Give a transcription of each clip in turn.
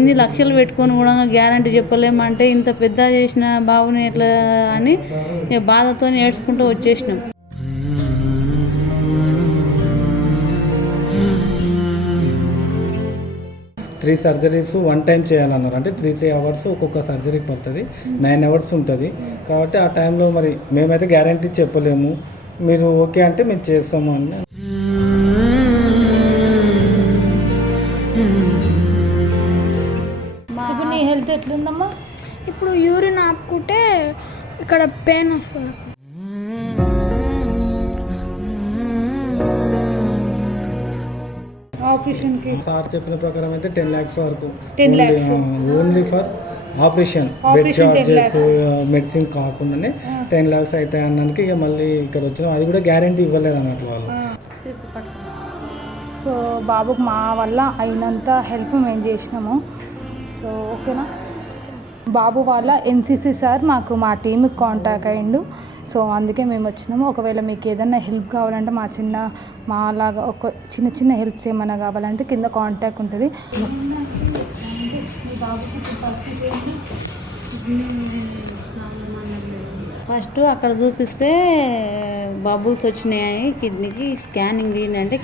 ఇన్ని లక్షలు పెట్టుకొని కూడా గ్యారంటీ చెప్పలేమంటే ఇంత పెద్ద చేసిన బాబుని ఎట్లా అని బాధతో ఏడ్చుకుంటూ వచ్చేసినాం. త్రీ సర్జరీస్ వన్ టైం చేయాలన్నారు. అంటే త్రీ త్రీ అవర్స్ ఒక్కొక్క సర్జరీకి పడుతుంది. నైన్ అవర్స్ ఉంటుంది. కాబట్టి ఆ టైంలో మరి మేమైతే గ్యారంటీ చెప్పలేము. మీరు ఓకే అంటే మేము చేస్తాము అని నీ హెల్త్ ఎట్లుందమ్మా? ఇప్పుడు యూరిన్ ఆపుకుంటే ఇక్కడ పెయిన్ వస్తుంది. ఆపరేషన్కి? సార్ చెప్పిన ప్రకారం అయితే టెన్ ల్యాక్స్ వరకు. 10 lakhs. Only for operation. Bed Operation 10 charges medicine కాకుండానే టెన్ ల్యాక్స్ అవుతాయి అన్నందుకు ఇక మళ్ళీ ఇక్కడ వచ్చినాం. అది కూడా గ్యారంటీ ఇవ్వలేదు అన్నట్లు వాళ్ళు. సో బాబుకు మా వల్ల అయినంత హెల్ప్ మేము చేసినాము. సో ఓకేనా బాబు వాళ్ళ ఎన్సీసీ సార్ మాకు మా టీంకి కాంటాక్ట్ అయ్యిండు. సో అందుకే మేము వచ్చినాము. ఒకవేళ మీకు ఏదైనా హెల్ప్ కావాలంటే మా చిన్న మా లాగా ఒక చిన్న చిన్న హెల్ప్స్ ఏమైనా కావాలంటే కింద కాంటాక్ట్ ఉంటుంది. ఫస్ట్ అక్కడ చూపిస్తే బబుల్స్ వచ్చినాయి కిడ్నీకి స్కానింగ్ తీయండి అంటే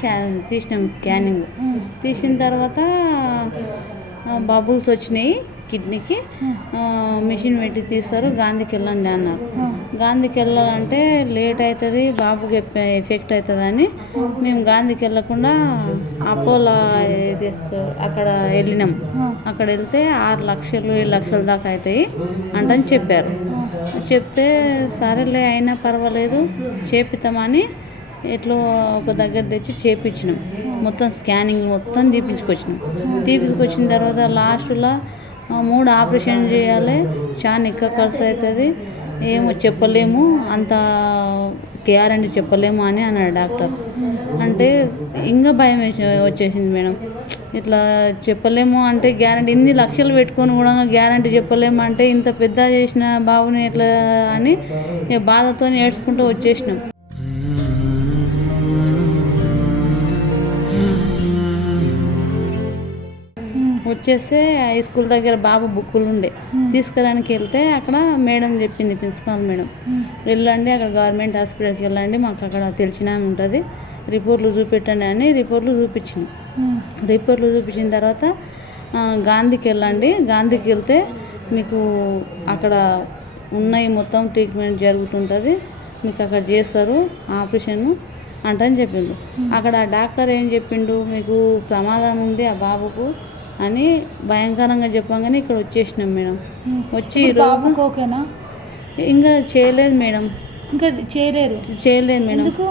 తీసినాం స్కానింగ్ తీసిన తర్వాత బబుల్స్ వచ్చినాయి కిడ్నీకి. మిషన్ పెట్టి తీస్తారు గాంధీకి వెళ్ళండి అన్నారు. గాంధీకి వెళ్ళాలంటే లేట్ అవుతుంది బాబుకి ఎఫె- ఎఫెక్ట్ అవుతుందని మేము గాంధీకి వెళ్ళకుండా అపోలో అక్కడ వెళ్ళినాం. అక్కడ వెళ్తే ఆరు లక్షలు ఏడు లక్షల దాకా అవుతాయి అంటని చెప్పారు. చెప్తే సరేలే అయినా పర్వాలేదు చేపిస్తామని ఎట్లో ఒక దగ్గర తెచ్చి చేపించినాం. మొత్తం స్కానింగ్ మొత్తం తీపించుకొచ్చినాం తీపించుకొచ్చిన తర్వాత లాస్ట్లో మూడు ఆపరేషన్ చేయాలి. చాలా ఎక్కువ ఖర్చు అవుతుంది ఏమో చెప్పలేము. అంత గ్యారంటీ చెప్పలేము అని అన్నాడు డాక్టర్. అంటే ఇంకా భయం వచ్చేసింది మేడం. ఇట్లా చెప్పలేము అంటే గ్యారంటీ ఇన్ని లక్షలు పెట్టుకొని కూడా గ్యారంటీ చెప్పలేము అంటే ఇంత పెద్ద చేసిన బాబుని ఎట్లా అని బాధతో ఏడ్చుకుంటూ వచ్చేసినాం. వచ్చేస్తే హై స్కూల్ దగ్గర బాబు బుక్కులు ఉండే. తీసుకురానికి వెళ్తే అక్కడ మేడం చెప్పింది ప్రిన్సిపాల్ మేడం. వెళ్ళండి అక్కడ గవర్నమెంట్ హాస్పిటల్కి వెళ్ళండి మాకు అక్కడ తెలిసిన ఉంటుంది. రిపోర్ట్లు చూపెట్టండి అని రిపోర్ట్లు చూపించింది. రిపోర్ట్లు చూపించిన తర్వాత గాంధీకి వెళ్ళండి. గాంధీకి వెళ్తే మీకు అక్కడ ఉన్నాయి మొత్తం ట్రీట్మెంట్ జరుగుతుంటుంది. మీకు అక్కడ చేస్తారు ఆపరేషన్ అంటని చెప్పిండు. అక్కడ డాక్టర్ ఏం చెప్పిండు మీకు ప్రమాదం ఉంది ఆ బాబుకు అని భయంకరంగా చెప్పంగానే ఇక్కడ వచ్చేసినాం మేడం. వచ్చి బాబుకి ఓకేనా? ఇంకా చేయలేదు మేడం. ఇంకా చేయలేరు? చేయలేదు మేడం. ఎందుకు?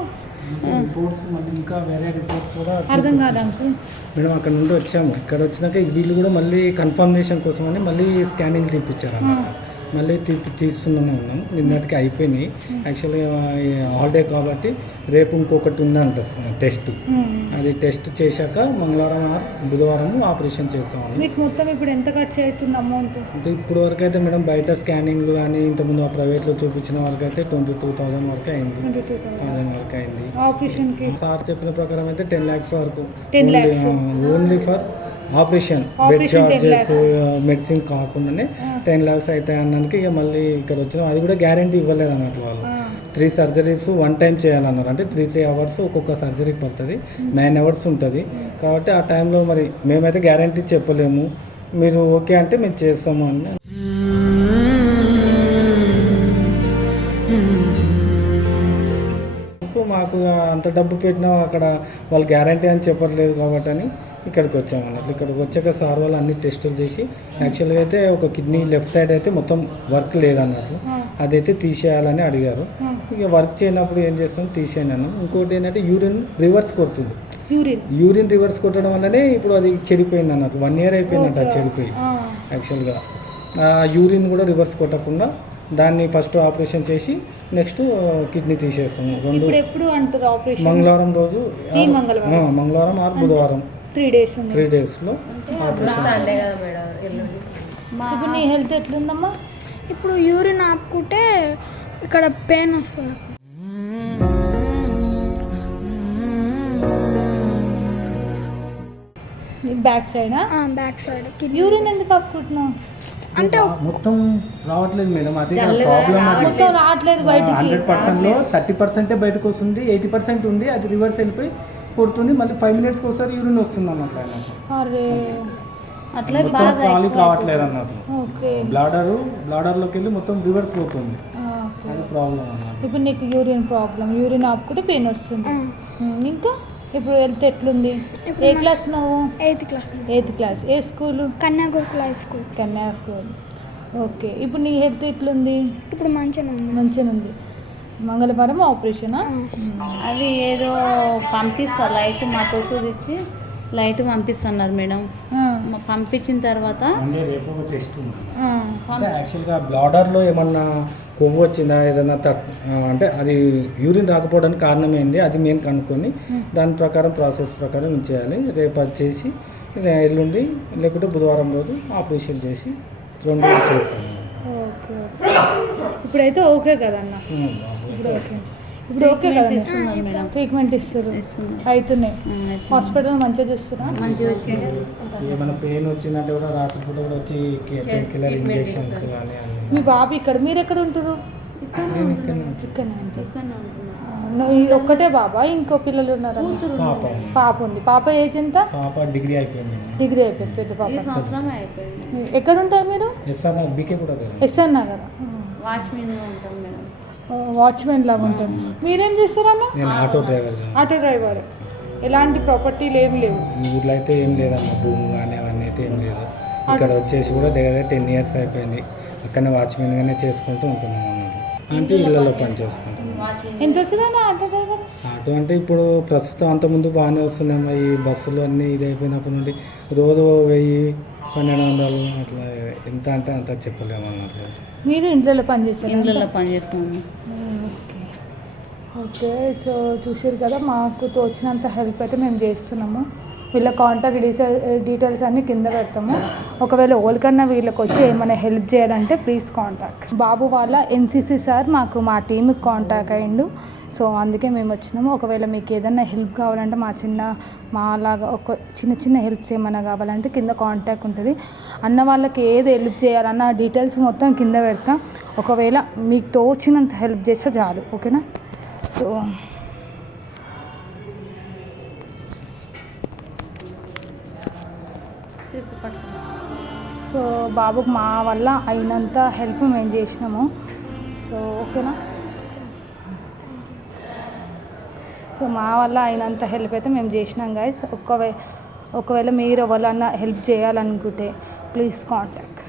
రిపోర్ట్స్ మళ్ళీ ఇంకా వేరే రిపోర్ట్స్ కూడా అర్థం కాదు అంకుల్. మేడం అక్కడ నుండి వచ్చాము. ఇక్కడ వచ్చినాక వీళ్ళు కూడా మళ్ళీ కన్ఫర్మేషన్ కోసం అని మళ్ళీ స్కానింగ్ తీపిచ్చారు అన్నమాట మళ్ళీ తీపి తీస్తున్నానే ఉన్నాం. నిన్నటికి అయిపోయినాయి. యాక్చువల్గా హాలిడే కాబట్టి రేపు ఇంకొకటి ఉందంట టెస్ట్ అది టెస్ట్ చేశాక మంగళవారం బుధవారం ఆపరేషన్ చేస్తామని మీకు మొత్తం ఇప్పుడు ఎంత ఖర్చు అవుతుంది అమౌంట్? అంటే ఇప్పుడు వరకు అయితే మేడం బయట స్కానింగ్లు కానీ ఇంతకుముందు ఆ ప్రైవేట్లో చూపించిన వరకు అయితే ట్వంటీ టూ థౌజండ్ వరకు అయింది. థౌసండ్. వరకు అయింది. ఆపరేషన్కి? సార్ చెప్పిన ప్రకారం అయితే టెన్ ల్యాక్స్ వరకు. 10 lakhs. Only for operation bed Operation 10 charges medicine కాకుండానే టెన్ ల్యాక్స్ అవుతాయి అన్నందుకు ఇక మళ్ళీ ఇక్కడ వచ్చినాం. అది కూడా గ్యారంటీ ఇవ్వలేదు అన్నట్లు వాళ్ళు త్రీ సర్జరీస్ వన్ టైం చేయాలన్నారు. అంటే త్రీ త్రీ అవర్స్ ఒక్కొక్క సర్జరీకి పడుతుంది. నైన్ అవర్స్ ఉంటుంది. కాబట్టి ఆ టైంలో మరి మేమైతే గ్యారంటీ చెప్పలేము. మీరు ఓకే అంటే మేము చేస్తాము అని మాకు- మాకు అంత డబ్బు పెట్టినా అక్కడ వాళ్ళు గ్యారంటీ అని చెప్పట్లేదు కాబట్టి అని ఇక్కడికి వచ్చాము అన్నట్లు ఇక్కడికి వచ్చాక సార్ వాళ్ళు అన్ని టెస్టులు చేసి యాక్చువల్గా అయితే ఒక కిడ్నీ లెఫ్ట్ సైడ్ అయితే మొత్తం వర్క్ లేదన్నట్లు. అదైతే తీసేయాలని అడిగారు. ఇక వర్క్ చేయనప్పుడు ఏం చేస్తాం? తీసేయను ఇంకోటి ఏంటంటే యూరిన్ రివర్స్ కొడుతుంది. యూరిన్. యూరిన్ రివర్స్ కొట్టడం వల్లనే ఇప్పుడు అది చెడిపోయింది అన్నట్టు వన్ ఇయర్ అయిపోయిందంట చెడిపోయి. యాక్చువల్గా. ఆ యూరిన్ కూడా రివర్స్ కొట్టకుండా దాన్ని ఫస్ట్ ఆపరేషన్ చేసి నెక్స్ట్ కిడ్నీ తీసేస్తాము. రెండు మంగళవారం రోజు మంగళవారం. ఆరు బుధవారం. త్రీ డేస్ ఉంది. త్రీ డేస్లో ఆపరేషన్ ఇప్పుడు నీ హెల్త్ ఎట్లుందమ్మా? ఇప్పుడు యూరిన్ ఆపుకుంటే ఇక్కడ పెయిన్ వస్తుంది. బ్యాక్ సైడా బ్యాక్ సైడ్ యూరిన్ ఎందుకు ఆపుకుంటున్నావు? అంటే మొత్తం రావట్లేదు మేడం. అది మొత్తం రావట్లేదు బయటికి. హండ్రెడ్ పర్సెంట్లో థర్టీ పర్సెంటే బయటకు వస్తుంది ఎయిటీ పర్సెంట్ ఉంది అది రివర్స్ వెళ్ళిపోయి కొడుతుంది మళ్ళీ ఫైవ్ మినిట్స్కి ఒకసారి యూరిన్ వస్తుంది అన్నట్లు ఆయన. అరే అట్లా మొత్తం బాగా ఖాళీ కావట్లేదు అన్నట్టు ఓకే. బ్లాడరు బ్లాడర్లోకి వెళ్ళి మొత్తం రివర్స్ పోతుంది. అది ప్రాబ్లం అన్నమాట. ఇప్పుడు నీకు యూరిన్ ప్రాబ్లం యూరిన్ ఆపుకుంటే పెయిన్ వస్తుంది. ఇంకా? ఇప్పుడు వెళ్తే ఎట్లుంది? ఏ క్లాస్ నువ్వు? ఎయిత్ క్లాస్ ఎయిత్ క్లాస్ ఏ school Kanya Gurukula high school Kanya school okay. ఇప్పుడు నీ హెల్త్ ఎట్లుంది? ఇప్పుడు మంచిగా ఉంది మంచిగా ఉంది మంగళవారం ఆపరేషనా? అది ఏదో పంపిస్తా లైట్ మా తోసు తెచ్చి లైట్ పంపిస్తున్నారు మేడం. మా- పంపించిన తర్వాత యాక్చువల్గా బ్లాడర్లో ఏమన్నా కొవ్వు వచ్చిందా ఏదైనా అంటే అది యూరిన్ రాకపోవడానికి కారణం ఏంది అది మేము కనుక్కొని దాని ప్రకారం ప్రాసెస్ ప్రకారం మేము చేయాలి. రేపు అది చేసి ఎల్లుండి లేకుంటే బుధవారం రోజు ఆపరేషన్ చేసి రెండు చేస్తాము. ఓకే ఇప్పుడైతే ఓకే కదన్న? ఇప్పుడు ఓకే. ఇప్పుడు ఓకే కదా ఇస్తున్నారు మేడం. ట్రీట్మెంట్ ఇస్తారు అవుతున్నాయి. హాస్పిటల్ మంచిగా చేస్తున్నా మంచిగా వచ్చి ఏమైనా పెయిన్ వచ్చిందంటే కూడా రాత్రిపూట కూడా వచ్చి పెయిన్ కిల్లర్ ఇంజెక్షన్స్ కానీ అన్ని. మీ బాబు ఇక్కడ మీరు ఎక్కడ ఉంటారు నేను ఇక్కడనే ఒక్కటే బాబా ఇంకో పిల్లలు ఉన్నారా పాప పాప ఉంది. పాప ఏజ్ ఎంత? పాప డిగ్రీ అయిపోయింది డిగ్రీ అయిపోయింది పెద్ద ఈ పాప ఎక్కడ ఉంటారు మీరు? ఎస్ఆర్ బీకే కూడా కదా ఎస్ఆర్ నగర్? ఉంటాం వాచ్మెన్ లాగా ఉంటారు. మీరేం చేస్తారన్న నేను ఆటో డ్రైవర్. Auto driver. ఎలాంటి ప్రాపర్టీలు ఏమి లేవు. ఊర్లో అయితే ఏం లేదమ్మా భూమి కానీ అవన్నీ అయితే ఏం లేదు. ఇక్కడ వచ్చేసి కూడా దగ్గర టెన్ ఇయర్స్ అయిపోయింది. అక్కడనే వాచ్మెన్గానే చేసుకుంటూ ఉంటున్నాం అన్నమాట. అంటే ఇళ్ళలో పని చేసుకుంటాం ఎంత వస్తుందన్న ఆటో డ్రైవర్? ఆటో అంటే ఇప్పుడు ప్రస్తుతం అంతకుముందు బాగానే వస్తున్నాయి ఈ బస్సులు అన్నీ ఇది అయిపోయినప్పటి నుండి రోజు వెయ్యి పన్నెండు వందలు అట్లా ఎంత అంటే అంత చెప్పలేము అన్నట్లు మీరు ఇంట్లో పని చేస్తారు? ఇండ్లలో పని చేస్తున్నాము ఓకే. ఓకే సో చూసారు కదా మాకు తోచినంత హెల్ప్ అయితే మేము చేస్తున్నాము. వీళ్ళ కాంటాక్ట్ డీటెయిల్ డీటెయిల్స్ అన్నీ కింద పెడతాము. ఒకవేళ ఓల్కన్నా వీళ్ళకి వచ్చి ఏమైనా హెల్ప్ చేయాలంటే ప్లీజ్ కాంటాక్ట్ బాబు వాళ్ళ ఎన్సీసీ సార్ మాకు మా టీంకి కాంటాక్ట్ అయ్యిండు. సో అందుకే మేము వచ్చినాము. ఒకవేళ మీకు ఏదైనా హెల్ప్ కావాలంటే మా చిన్న మా లాగా ఒక చిన్న చిన్న హెల్ప్స్ ఏమైనా కావాలంటే కింద కాంటాక్ట్ ఉంటుంది. అన్న వాళ్ళకి ఏది హెల్ప్ చేయాలన్న డీటెయిల్స్ మొత్తం కింద పెడతాం. ఒకవేళ మీకు తోచినంత హెల్ప్ చేస్తే చాలు. ఓకేనా? సో సో బాబుకు మా వల్ల అయినంత హెల్ప్ మేము చేసినాము. సో ఓకేనా? సో మా వల్ల అయినంత హెల్ప్ అయితే మేము చేసినాం గాయస్ ఒకవే ఒకవేళ మీరు ఎవరన్నా హెల్ప్ చేయాలనుకుంటే ప్లీజ్ కాంటాక్ట్